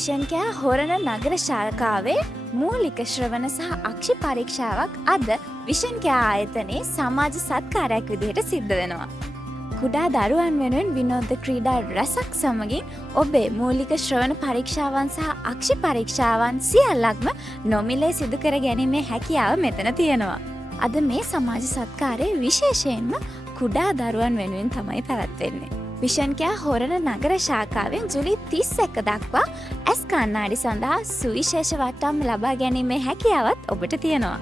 විෂන්කෑ හොරණ නගර ශාකාවේ මූලික ශ්‍රවණ සහ අක්ෂි පරීක්ෂාවක් අද විෂන්කෑ ආයතනයේ සමාජ සත්කාරයක් විදිහට සිද්ධ වෙනවා. කුඩා දරුවන් වෙනුවෙන් විනෝද ක්‍රීඩා රැසක් සමගින් ඔබේ මූලික ශ්‍රවණ පරීක්ෂාවන් සහ අක්ෂි පරීක්ෂාවන් සියල්ලක්ම නොමිලේ සිදු කර ගැනීමේ හැකියාව මෙතන තියෙනවා. අද මේ සමාජ සත්කාරයේ විශේෂයෙන්ම කුඩා දරුවන් වෙනුවෙන් තමයි පැවැත්වෙන්නේ. විෂන්කෑ හොරණ නගර ශාකාවෙන් ජුලි 31 දක්වා ඇස් කණ්ණාඩි සඳහා සුවිශේෂ වටම් ලබා ගැනීමේ හැකියාවත් ඔබට තියෙනවා.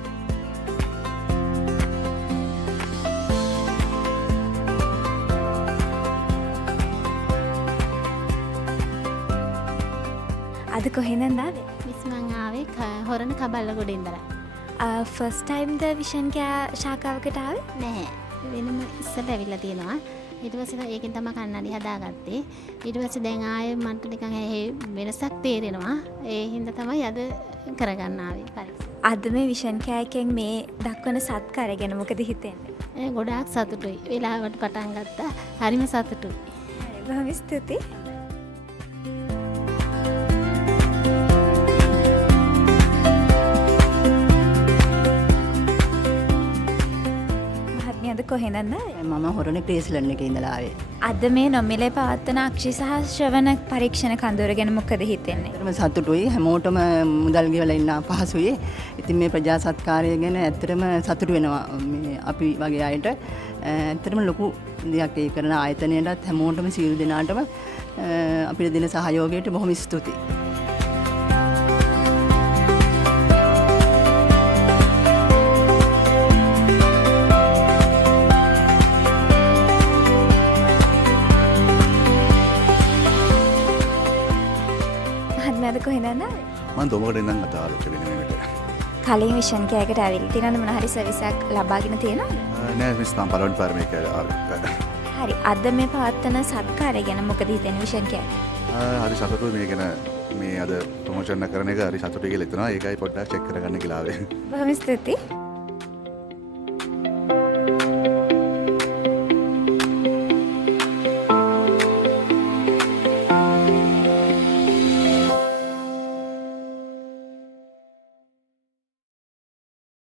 අද කොහෙන්ද ආවේ? මිස් මං ආවේ හොරණ කබල්ලගොඩ ඉඳලා. ෆස්ට් ටයිම්ද විෂන්කෑ ශාකාවකට ආවේ? නැහැ. වෙනම ඉස්සෙල්ලා ඇවිල්ලා තියෙනවා. ඊට පස්සේ ඒකෙන් තමයි කන්නඩි හදාගත්තේ. ඊට පස්සේ දැන් ආයේ මන්ට නිකන් වෙනසක් තේරෙනවා. ඒ හින්දා තමයි අද කරගන්න ආවේ පරීක්ෂා. අද මේ විෂන්කෑකෙන් මේ දක්වන සත්කාරය ගැන මොකද හිතෙන්නේ? ගොඩාක් සතුටුයි. වෙලාවට පටන් ගත්තා. හරිම සතුටුයි. බොහොම ස්තුතියි. අද කොහෙන්ද ආවේ? මම හොරණ ක්‍රේස්ලන් එකේ ඉඳලා ආවේ. අද මේ නොමිලේ පවත්වන අක්ෂි සහ ශ්‍රවණ පරීක්ෂණ කඳවුර ගැන මොකද හිතෙන්නේ? ඇත්තටම සතුටුයි. හැමෝටම මුදල් ගෙවලා ඉන්න අපහසුයි. ඉතින් මේ ප්‍රජා සත්කාරය ගැන ඇත්තටම සතුටු වෙනවා මේ අපි වගේ අයට. ඇත්තටම ලොකු දෙයක් ඒ කරන ආයතනයටත් හැමෝටම සියලු දෙනාටම අපිට දෙන සහයෝගයට බොහොම ස්තුතියි. අද කොහෙන්ද ආවේ? මම දොමකට ඉඳන් අදාළට වෙනමෙට. කලින් විෂන්කෑකට ඇවිල්ලා තියෙනවද මොන හරි සර්විස් එකක් ලබාගෙන තියෙනවද? නෑ මිස් තාම පළවෙනි පාර මේක ආවේ. හරි. අද මේ පවත්වන සත්කාරය ගැන මොකද හිතෙන්නේ විෂන්කෑ? හරි සතුටුයි මේ ගැන මේ අද ප්‍රොමෝෂන් කරන එක හරි සතුටුයි කියලා හිතනවා. ඒකයි පොඩ්ඩක් චෙක් කරගන්න කියලා ආවේ. බොහොම ස්තුතියි.